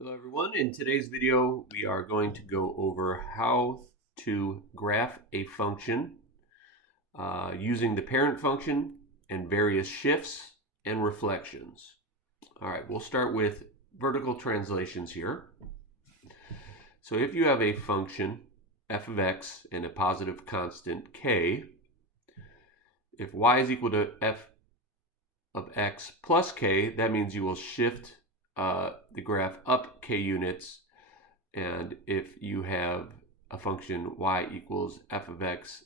Hello everyone, in today's video we are going to go over how to graph a function using the parent function and various shifts and reflections. Alright, we'll start with vertical translations here. So if you have a function f of x and a positive constant k, if y is equal to f of x plus k, that means you will shift the graph up k units, and if you have a function y equals f of x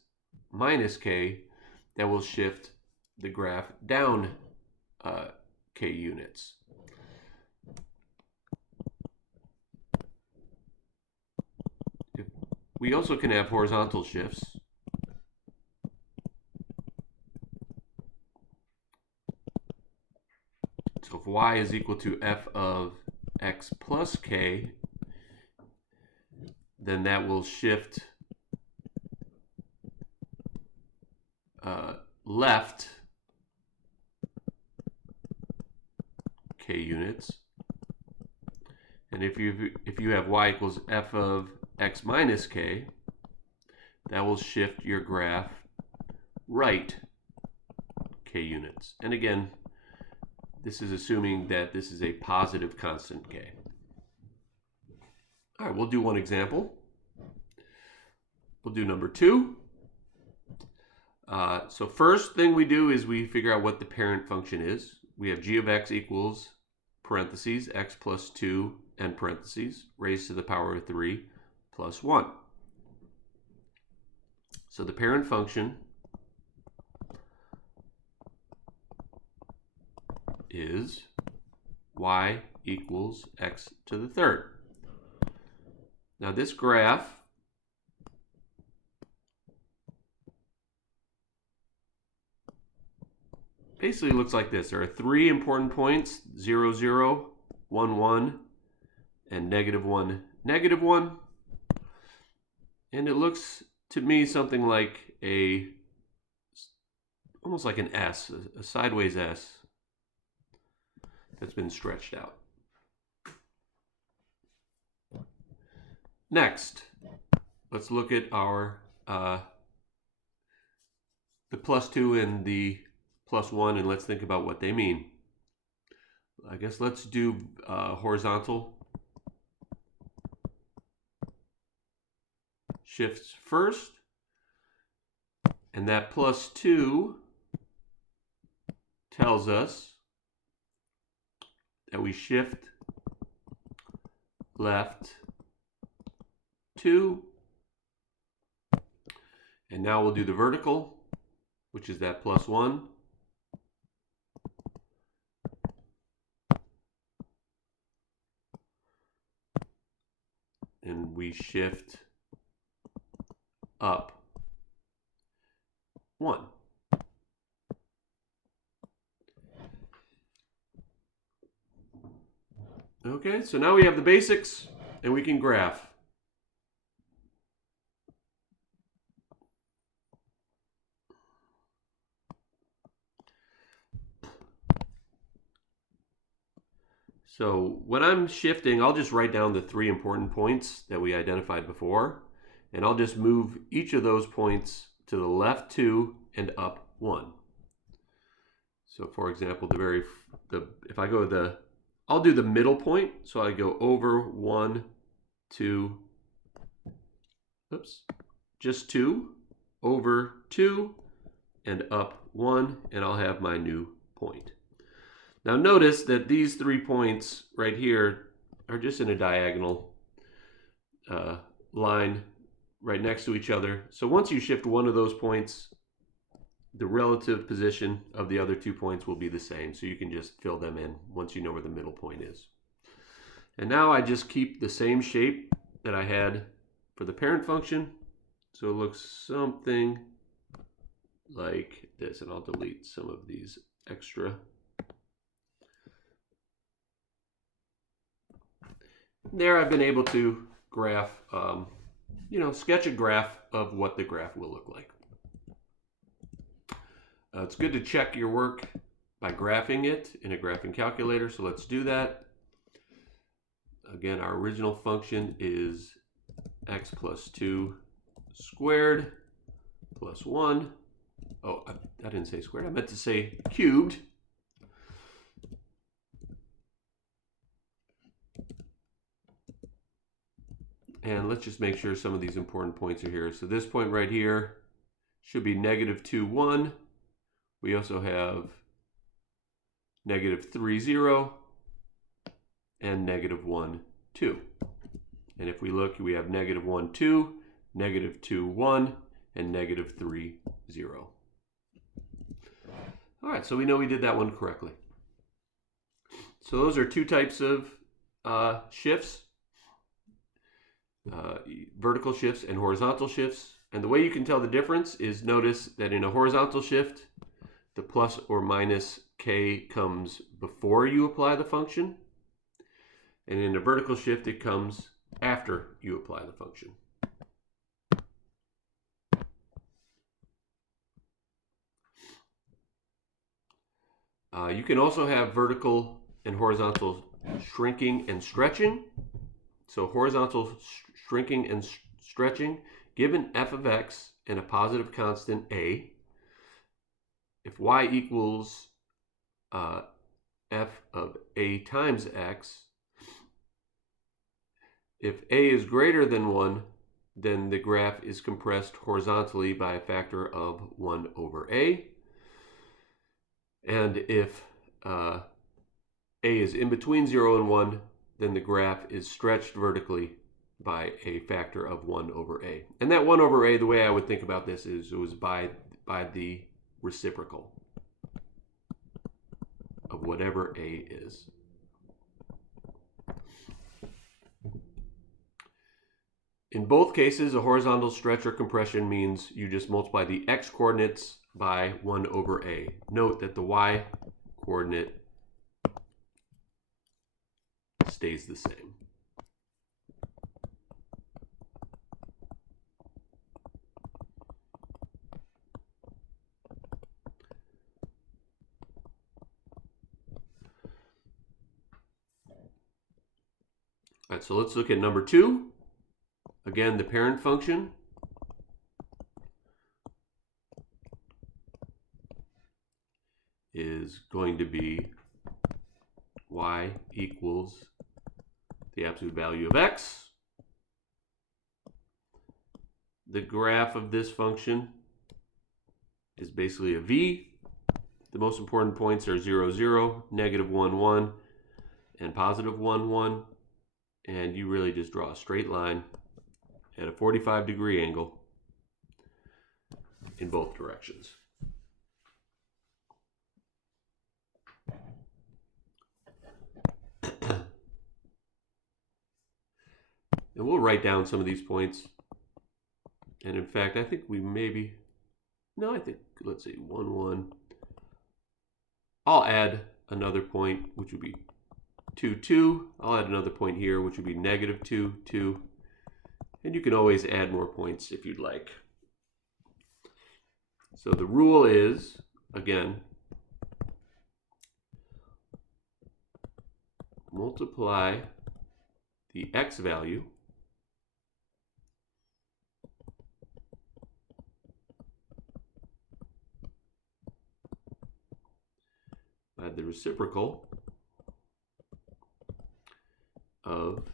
minus k, that will shift the graph down k units. We also can have horizontal shifts. So if y is equal to f of x plus k, then that will shift left k units. And if you have y equals f of x minus k, that will shift your graph right k units. And again, this is assuming that this is a positive constant k. All right, we'll do one example. We'll do number 2. So first thing we do is we figure out what the parent function is. We have g of x equals parentheses x plus 2 and parentheses raised to the power of 3 plus 1. So the parent function is y equals x to the third. Now this graph basically looks like this. There are 3 important points: 0, 0, 1, 1, and -1, -1. And it looks to me something like almost like an S, a sideways S that's been stretched out. Next, let's look at our the plus 2 and the plus 1, and let's think about what they mean. I guess let's do horizontal shifts first. And that plus 2 tells us that we shift left 2. And now we'll do the vertical, which is that plus 1. And we shift up 1. Okay, so now we have the basics and we can graph. So when I'm shifting, I'll just write down the 3 important points that we identified before, and I'll just move each of those points to the left 2 and up 1. So for example, if I go I'll do the middle point, so I go over 1, 2, just 2, over 2, and up 1, and I'll have my new point. Now notice that these 3 points right here are just in a diagonal line right next to each other. So once you shift one of those points, the relative position of the other 2 points will be the same. So you can just fill them in once you know where the middle point is. And now I just keep the same shape that I had for the parent function. So it looks something like this. And I'll delete some of these extra. There I've been able to graph, sketch a graph of what the graph will look like. It's good to check your work by graphing it in a graphing calculator, so let's do that. again, our original function is x plus 2 squared plus 1. Oh, I didn't say squared. I meant to say cubed. And let's just make sure some of these important points are here. So this point right here should be negative 2, 1. We also have negative 3, 0, and negative 1, 2. And if we look, we have negative 1, 2, negative 2, 1, and negative 3, 0. All right, so we know we did that one correctly. So those are two types of shifts. Vertical shifts and horizontal shifts. And the way you can tell the difference is notice that in a horizontal shift, the plus or minus k comes before you apply the function. And in a vertical shift, it comes after you apply the function. You can also have vertical and horizontal shrinking and stretching. So horizontal shrinking and stretching, given f of x and a positive constant a, if y equals f of a times x, if a is greater than 1, then the graph is compressed horizontally by a factor of 1 over a. And if a is in between 0 and 1, then the graph is stretched vertically by a factor of 1 over a. And that 1 over a, the way I would think about this is it was by the reciprocal of whatever a is. In both cases, a horizontal stretch or compression means you just multiply the x coordinates by 1 over a. Note that the y coordinate stays the same. All right, so let's look at number 2. Again, the parent function is going to be y equals the absolute value of x. The graph of this function is basically a v. The most important points are 0, 0, negative 1, 1, and positive 1, 1. And you really just draw a straight line at a 45-degree angle in both directions. And we'll write down some of these points. And in fact, I think we maybe, no, I think, let's see, 1, 1. I'll add another point, which would be 2, 2. I'll add another point here, which would be negative 2, 2. And you can always add more points if you'd like. So the rule is, again, multiply the x value by the reciprocal of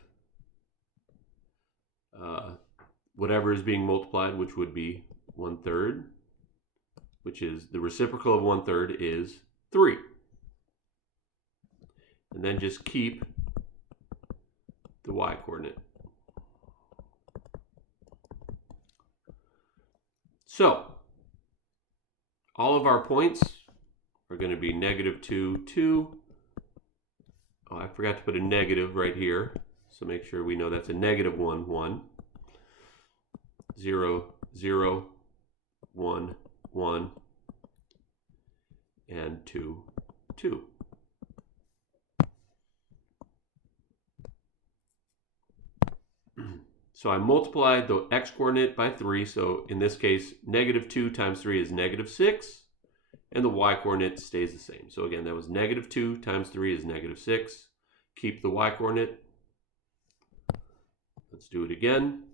whatever is being multiplied, which would be 1/3, which is the reciprocal of 1/3 is 3. And then just keep the y coordinate. So all of our points are going to be negative 2, 2. Oh, I forgot to put a negative right here. So make sure we know that's a negative 1, 1. 0, 0, 1, 1, and 2, 2. So I multiplied the x coordinate by 3. So in this case, negative 2 times 3 is negative 6. And the y coordinate stays the same. So again, that was negative 2 times 3 is negative 6. Keep the y coordinate. Let's do it again.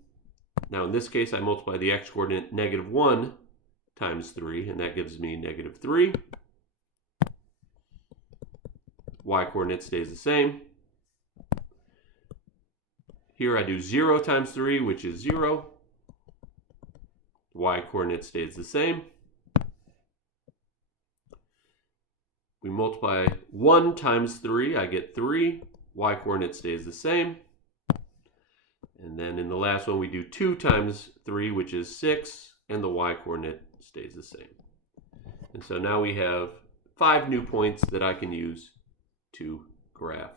Now in this case, I multiply the x-coordinate -1 times 3, and that gives me -3. Y-coordinate stays the same. Here I do 0 times 3, which is 0. Y-coordinate stays the same. We multiply 1 times 3, I get 3. Y-coordinate stays the same. And then in the last one, we do 2 times 3, which is 6, and the y-coordinate stays the same. And so now we have 5 new points that I can use to graph.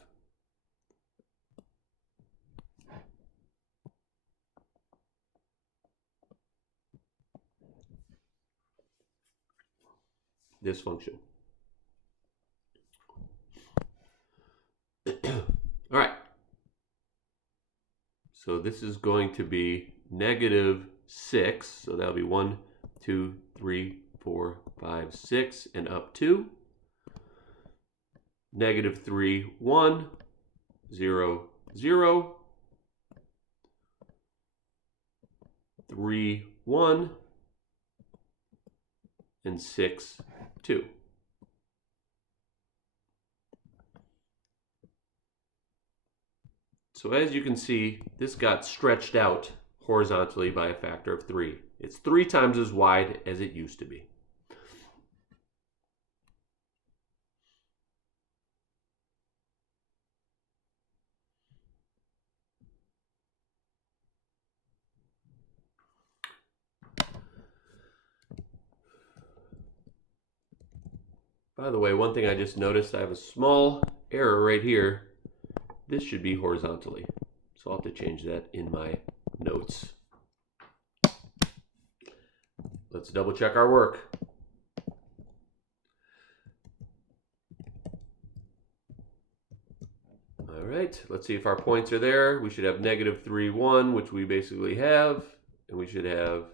This function. All right. So this is going to be -6. So that'll be 1, 2, 3, 4, 5, 6, and up to -3, 1, 0, 0, 3, 1, and 6, 2. So as you can see, this got stretched out horizontally by a factor of 3. It's 3 times as wide as it used to be. By the way, one thing I just noticed, I have a small error right here. This should be horizontally. So I'll have to change that in my notes. Let's double check our work. All right, let's see if our points are there. We should have -3, 1, which we basically have. And we should have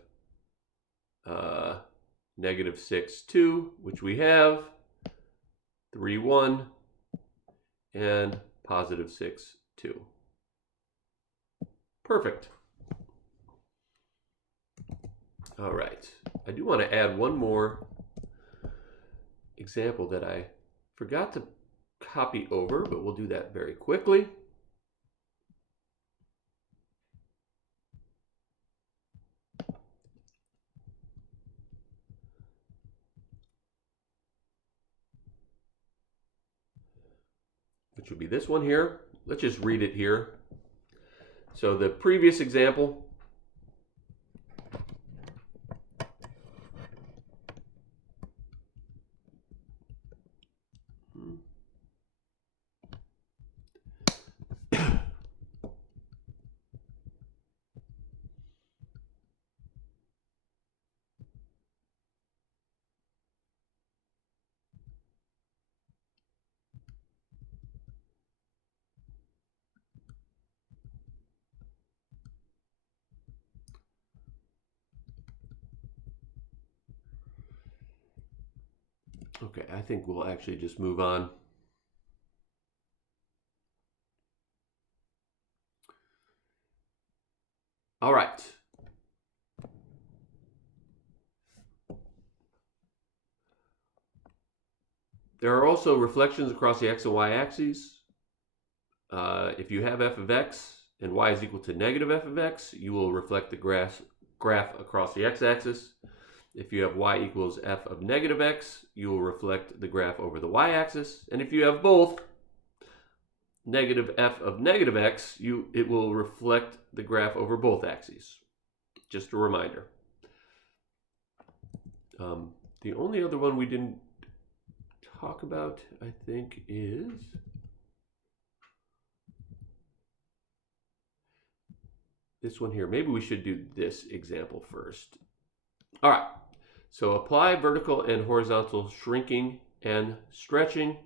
-6, 2, which we have. 3, 1, and +6, 2. Perfect. All right. I do want to add one more example that I forgot to copy over, but we'll do that very quickly. Which would be this one here. Let's just read it here. So the previous example, okay, I think we'll actually just move on. All right. There are also reflections across the x and y axes. If you have f of x and y is equal to -f of x, you will reflect the graph across the x-axis. If you have y equals f of -x, you will reflect the graph over the y-axis. And if you have both, -f of -x, it will reflect the graph over both axes. Just a reminder. The only other one we didn't talk about, I think, is this one here. Maybe we should do this example first. All right. So apply vertical and horizontal shrinking and stretching.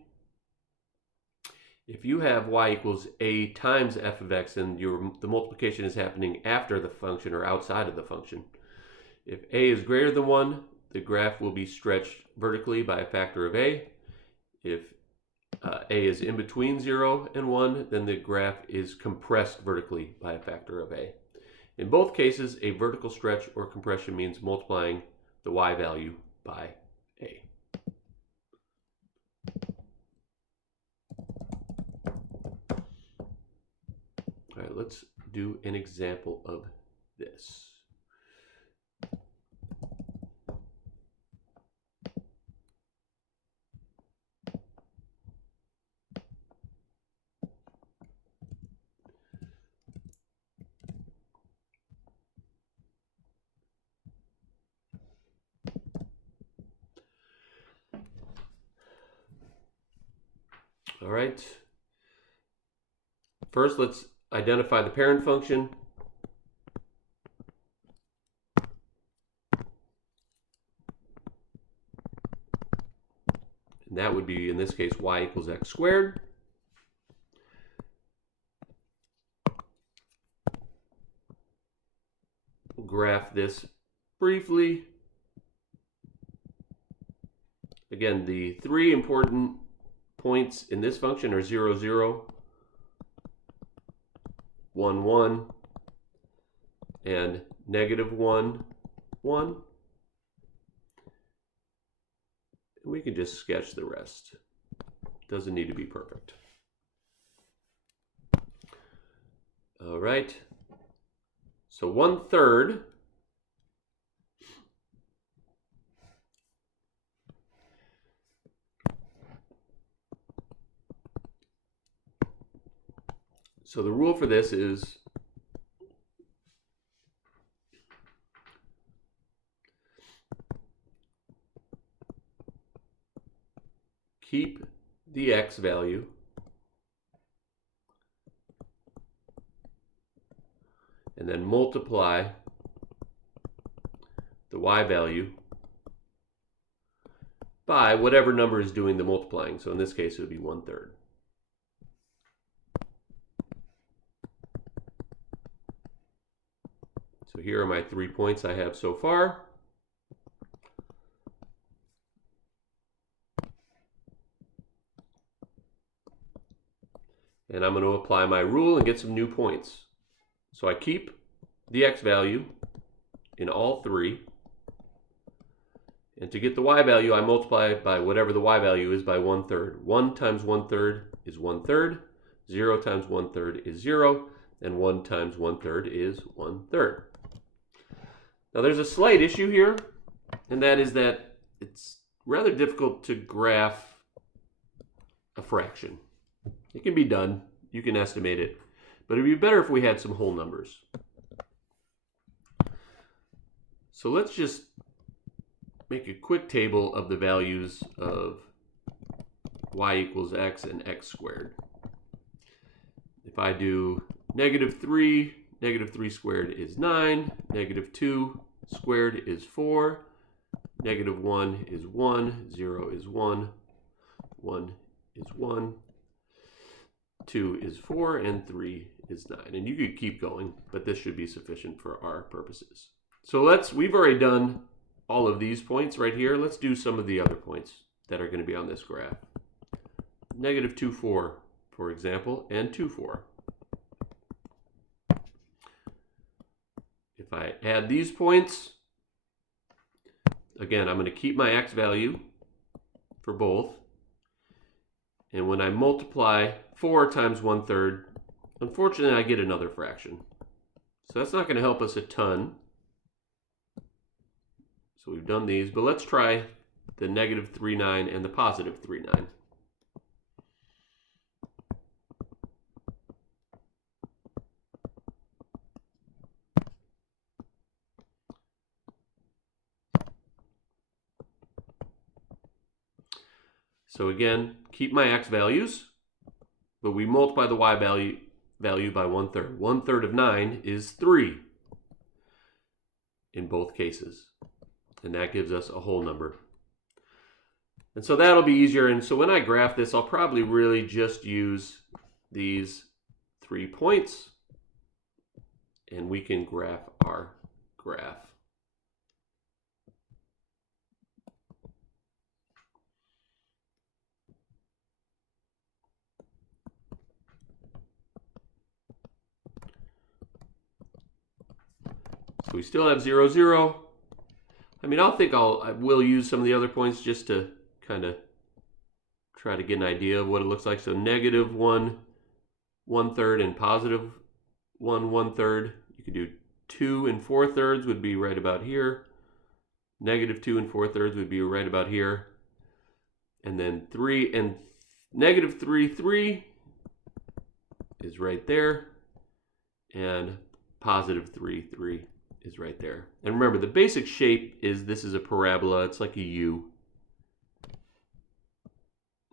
If you have y equals a times f of x and the multiplication is happening after the function or outside of the function, if a is greater than 1, the graph will be stretched vertically by a factor of a. If a is in between 0 and 1, then the graph is compressed vertically by a factor of a. In both cases, a vertical stretch or compression means multiplying the y value by a. All right, let's do an example of this. All right. First, let's identify the parent function. And that would be, in this case, y equals x squared. We'll graph this briefly. Again, the three important points in this function are 0, 0, 1, 1, and negative 1, 1. And we can just sketch the rest. Doesn't need to be perfect. All right. So 1/3 So the rule for this is keep the x value and then multiply the y value by whatever number is doing the multiplying. So in this case, it would be 1/3. So here are my 3 points I have so far. And I'm going to apply my rule and get some new points. So I keep the x value in all three. And to get the y value, I multiply by whatever the y value is by 1/3. 1 times 1/3 is 1/3. 0 times 1/3 is 0. And 1 times 1/3 is 1/3. Now there's a slight issue here, and that is that it's rather difficult to graph a fraction. It can be done, you can estimate it, but it'd be better if we had some whole numbers. So let's just make a quick table of the values of y equals x and x squared. If I do -3, -3 squared is 9, -2 squared is 4, -1 is 1, 0 is 1, 1 is 1, 2 is 4, and 3 is 9. And you could keep going, but this should be sufficient for our purposes. So we've already done all of these points right here. Let's do some of the other points that are going to be on this graph. -2, 4, for example, and 2, 4. If I add these points, again, I'm going to keep my x value for both. And when I multiply 4 times 1/3, unfortunately, I get another fraction. So that's not going to help us a ton. So we've done these, but let's try the -3,9 and the +3,9. So again, keep my x values, but we multiply the y value by 1/3. 1/3 of 9 is 3 in both cases. And that gives us a whole number. And so that'll be easier. And so when I graph this, I'll probably really just use these 3 points. And we can graph our graph. So we still have 0, 0. I mean, I will use some of the other points just to kind of try to get an idea of what it looks like. So negative 1, 1/3, and positive 1, 1/3. You could do 2 and 4/3 would be right about here. Negative 2 and 4/3 would be right about here. And then 3 and negative 3, 3 is right there. And positive 3, 3 is right there. And remember, the basic shape is this is a parabola. It's like a U.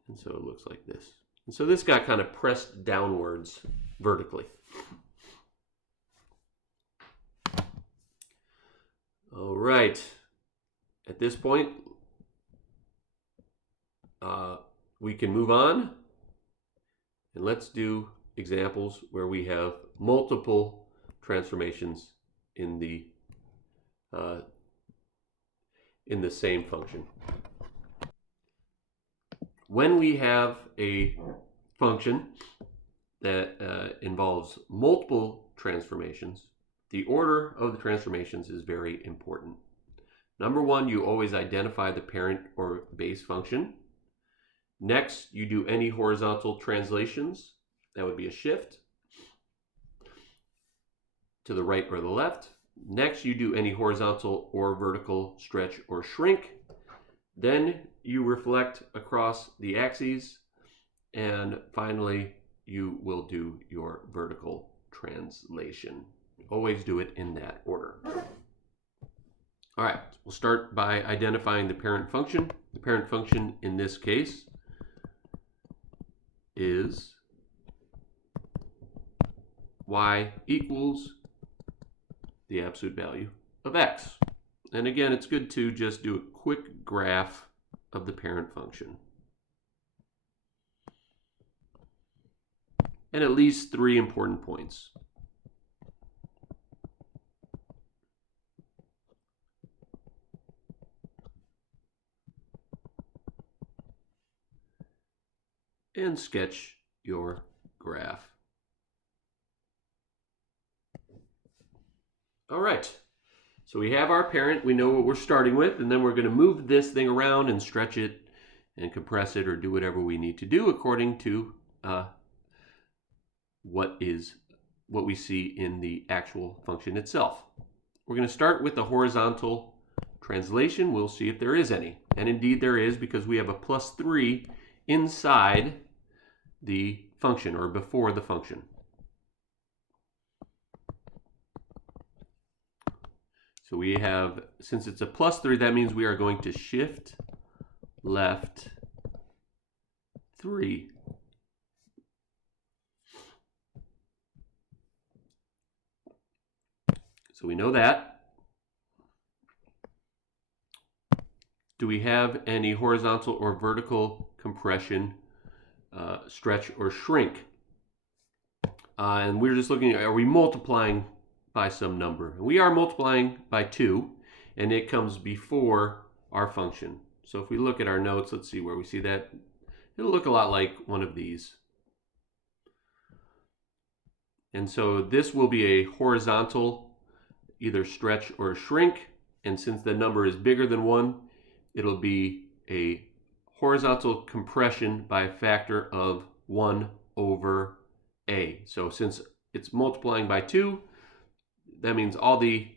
And so it looks like this. And so this got kind of pressed downwards vertically. All right. At this point, we can move on. And let's do examples where we have multiple transformations in the same function. When we have a function that involves multiple transformations, the order of the transformations is very important. Number one, you always identify the parent or base function. Next, you do any horizontal translations. That would be a shift to the right or the left. Next, you do any horizontal or vertical stretch or shrink. Then you reflect across the axes. And finally, you will do your vertical translation. Always do it in that order. All right, we'll start by identifying the parent function. The parent function in this case is y equals the absolute value of x. And again, it's good to just do a quick graph of the parent function. And at least 3 important points. And sketch your graph. All right, so we have our parent, we know what we're starting with, and then we're going to move this thing around and stretch it and compress it or do whatever we need to do according to what we see in the actual function itself. We're going to start with the horizontal translation. We'll see if there is any. And indeed there is, because we have a +3 inside the function or before the function. So we have, since it's a +3, that means we are going to shift left 3. So we know that. Do we have any horizontal or vertical compression, stretch or shrink? And we're just looking at, are we multiplying by some number? And we are multiplying by 2, and it comes before our function. So if we look at our notes, let's see where we see that. It'll look a lot like one of these. And so this will be a horizontal, either stretch or shrink. And since the number is bigger than 1, it'll be a horizontal compression by a factor of 1 over a. So since it's multiplying by 2, that means all the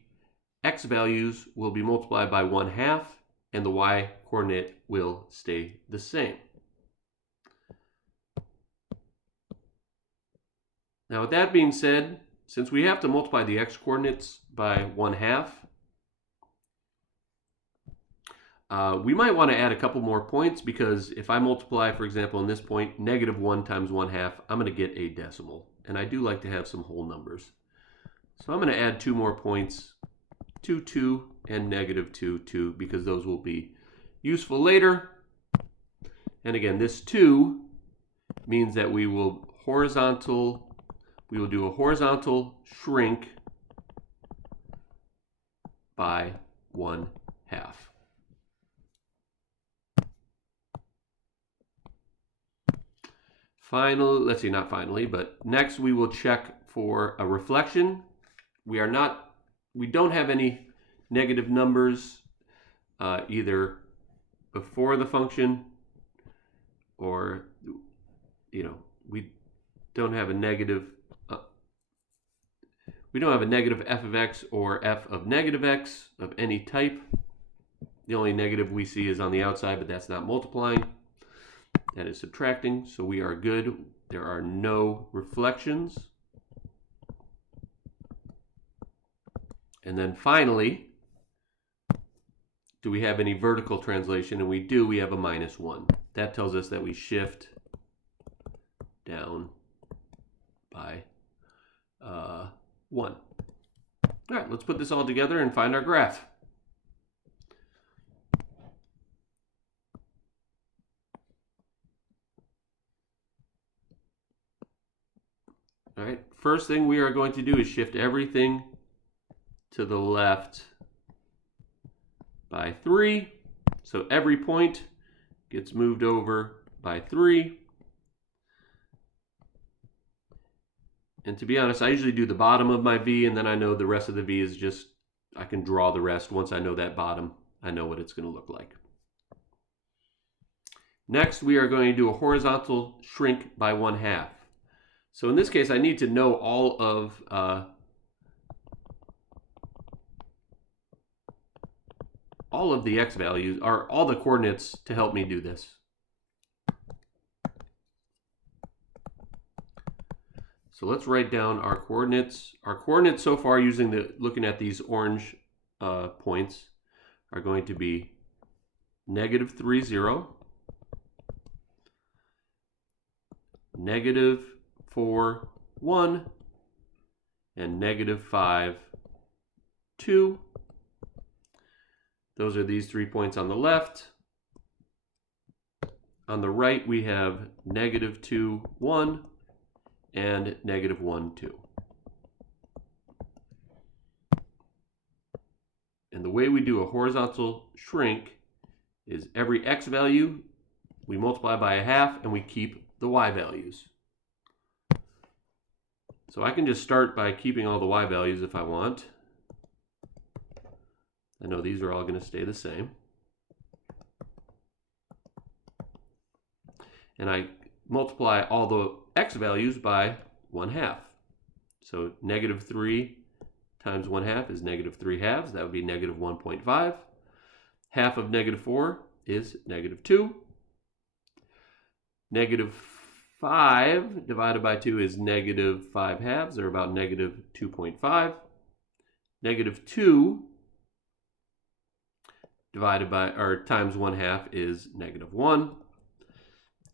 x values will be multiplied by 1/2, and the y coordinate will stay the same. Now with that being said, since we have to multiply the x coordinates by 1/2, we might want to add a couple more points, because if I multiply, for example, in this point, -1 times 1/2, I'm going to get a decimal. And I do like to have some whole numbers. So I'm going to add 2 more points, 2, 2, and -2, 2, because those will be useful later. And again, this 2 means that we will do a horizontal shrink by 1/2. Let's see, not finally, but next we will check for a reflection. We we don't have any negative numbers either before the function, or we don't have a negative f of x or f of negative x of any type. The only negative we see is on the outside, but that's not multiplying. That is subtracting, so we are good. There are no reflections. And then finally, do we have any vertical translation? And we do. We have a -1. That tells us that we shift down by 1. All right, let's put this all together and find our graph. All right, first thing we are going to do is shift everything to the left by 3. So every point gets moved over by 3. And to be honest, I usually do the bottom of my V, and then I know the rest of the V is just, I can draw the rest. Once I know that bottom, I know what it's going to look like. Next, we are going to do a horizontal shrink by 1/2. So in this case, I need to know all of the x values, or all the coordinates, to help me do this. So let's write down our coordinates. Our coordinates so far, looking at these orange points, are going to be -3, 0, -4, 1, and -5, 2. Those are these 3 points on the left. On the right, we have -2, 1, and -1, 2. And the way we do a horizontal shrink is every x value we multiply by 1/2 and we keep the y values. So I can just start by keeping all the y values if I want. I know these are all going to stay the same. And I multiply all the x values by 1/2. So -3 times 1/2 is -3/2. That would be -1.5. Half of -4 is -2. -5 divided by 2 is -5/2, or about -2.5. -2 divided by, or times 1/2 is -1.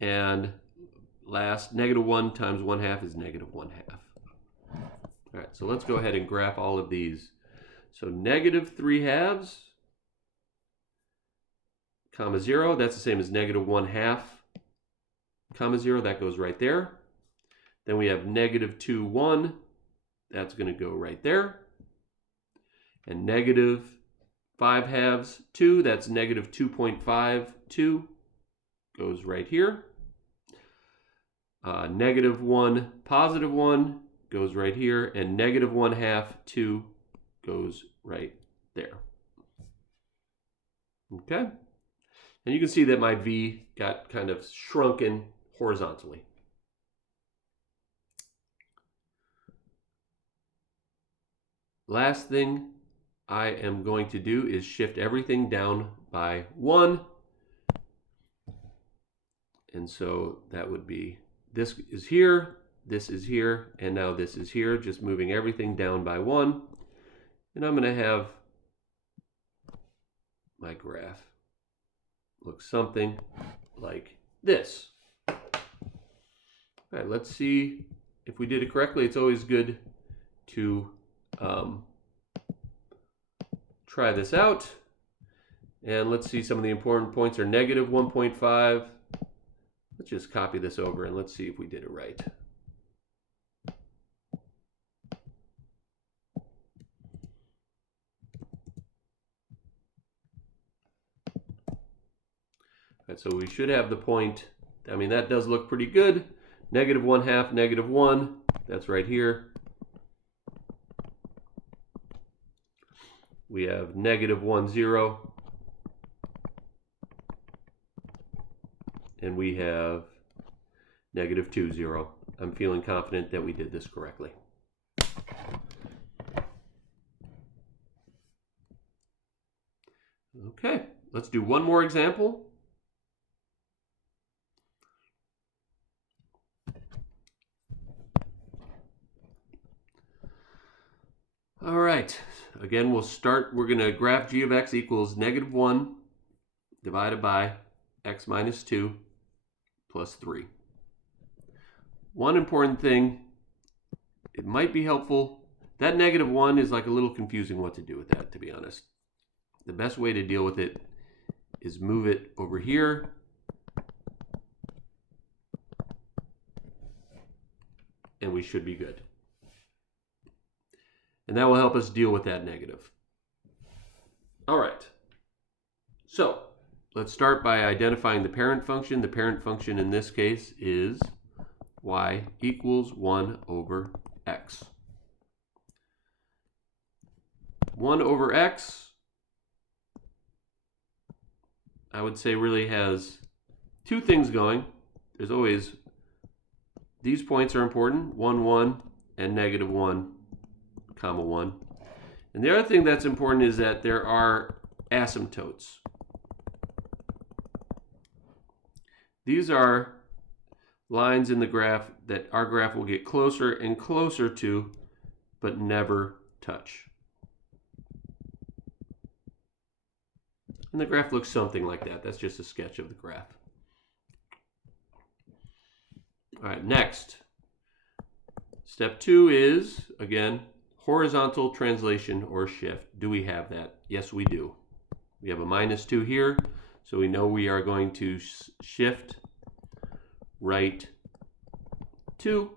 And last, -1 times 1/2 is -1/2. All right, so let's go ahead and graph all of these. So -3/2, comma 0, that's the same as -1/2, comma 0, that goes right there. Then we have -2, 1, that's going to go right there. And -5/2, 2, that's -2.52, goes right here. -1, +1 goes right here, and -1/2, 2 goes right there. Okay? And you can see that my V got kind of shrunken horizontally. Last thing I am going to do is shift everything down by 1. And so that would be, this is here, and now this is here, just moving everything down by 1. And I'm going to have my graph look something like this. All right, let's see if we did it correctly. It's always good to try this out. And let's see, some of the important points are -1.5. Let's just copy this over and let's see if we did it right. Right, so we should have the point. I mean, that does look pretty good. -1/2, -1, that's right here. we have negative 1, 0. And we have negative 2, 0. I'm feeling confident that we did this correctly. Okay, let's do one more example. All right, again, we're going to graph g of x equals negative 1 divided by x minus 2 plus 3. One important thing, it might be helpful, that negative 1 is like a little confusing what to do with that, to be honest. The best way to deal with it is move it over here and we should be good. And that will help us deal with that negative. All right. So let's start by identifying the parent function. The parent function in this case is y equals 1 over x. 1 over x, I would say, really has two things going. There's always, these points are important, 1, 1, and negative 1, comma 1. And the other thing that's important is that there are asymptotes. These are lines in the graph that our graph will get closer and closer to, but never touch. And the graph looks something like that. That's just a sketch of the graph. All right, next. Step 2 is, again, horizontal translation or shift. Do we have that? Yes, we do. We have a minus 2 here, so we know we are going to shift right 2.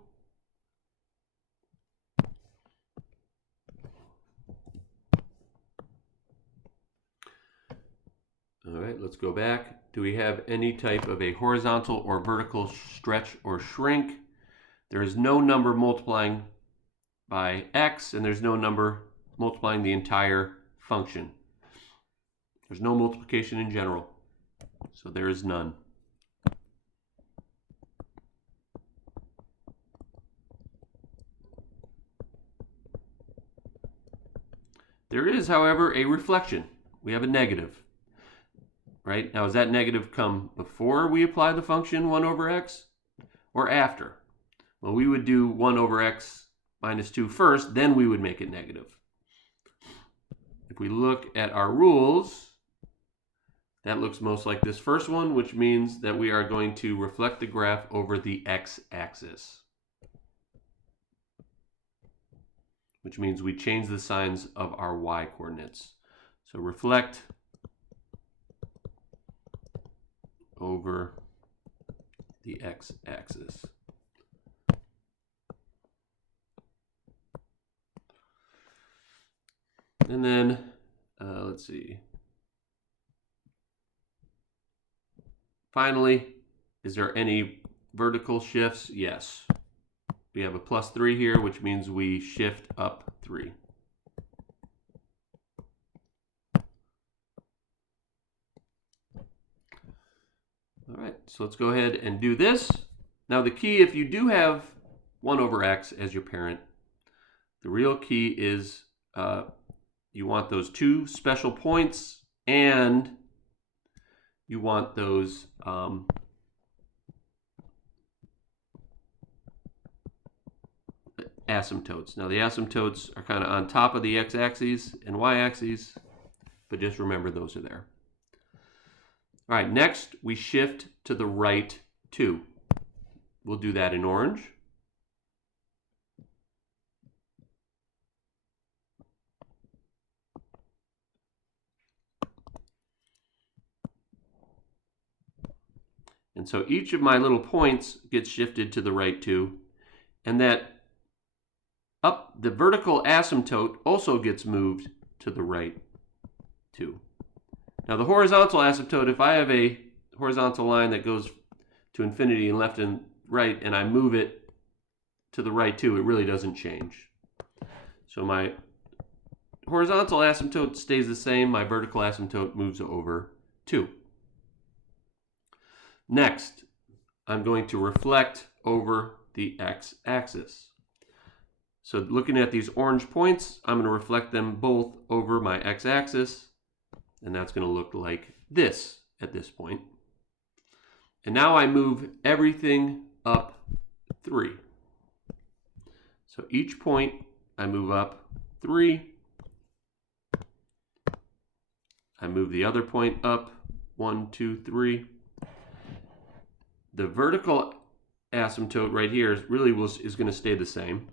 All right, let's go back. Do we have any type of a horizontal or vertical stretch or shrink? There is no number multiplying by x, and there's no number multiplying the entire function. There's no multiplication in general, so there is none. There is, however, a reflection. We have a negative. Right? Now, does that negative come before we apply the function 1 over x or after? Well, we would do 1 over x minus 2 first, then we would make it negative. If we look at our rules, that looks most like this first one, which means that we are going to reflect the graph over the x-axis, which means we change the signs of our y-coordinates. So reflect over the x-axis. And then, let's see. Finally, is there any vertical shifts? Yes. We have a plus 3 here, which means we shift up 3. All right, so let's go ahead and do this. Now the key, if you do have 1 over x as your parent, the real key is you want those 2 special points and you want those asymptotes. Now the asymptotes are kind of on top of the x-axis and y-axis, but just remember those are there. All right, next we shift to the right 2. We'll do that in orange. And so each of my little points gets shifted to the right 2, and that the vertical asymptote also gets moved to the right 2. Now the horizontal asymptote, if I have a horizontal line that goes to infinity and left and right, and I move it to the right 2, it really doesn't change. So my horizontal asymptote stays the same. My vertical asymptote moves over 2. Next, I'm going to reflect over the x-axis. So looking at these orange points, I'm going to reflect them both over my x-axis, and that's going to look like this at this point. And now I move everything up 3. So each point I move up 3. I move the other point up 1, 2, 3. The vertical asymptote right here is going to stay the same.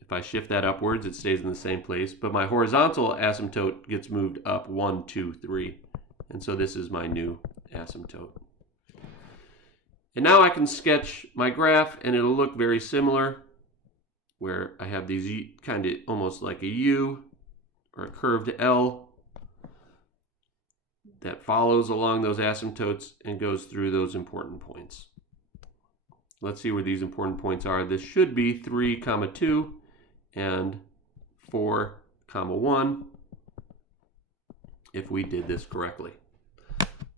If I shift that upwards, it stays in the same place. But my horizontal asymptote gets moved up 1, 2, 3. And so this is my new asymptote. And now I can sketch my graph, and it'll look very similar, where I have these kind of almost like a U or a curved L that follows along those asymptotes and goes through those important points. Let's see where these important points are. This should be 3, 2 and 4, 1 if we did this correctly.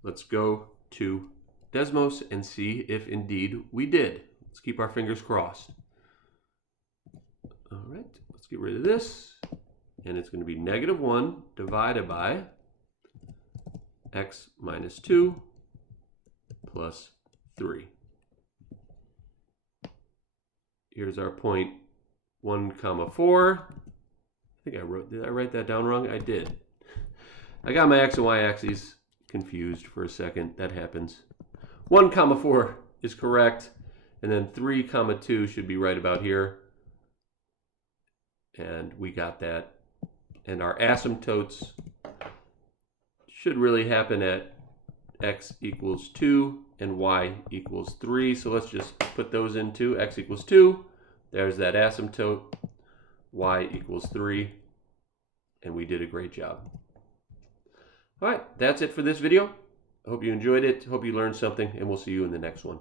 Let's go to Desmos and see if indeed we did. Let's keep our fingers crossed. All right, let's get rid of this. And it's going to be -1 divided by x minus 2 plus 3. Here's our point 1, 4. I think did I write that down wrong? I did. I got my x and y axes confused for a second. That happens. 1, 4 is correct. And then 3, 2 should be right about here. And we got that. And our asymptotes should really happen at x equals 2 and y equals 3. So let's just put those into x equals 2. There's that asymptote. Y equals 3. And we did a great job. All right, that's it for this video. I hope you enjoyed it. Hope you learned something, and we'll see you in the next one.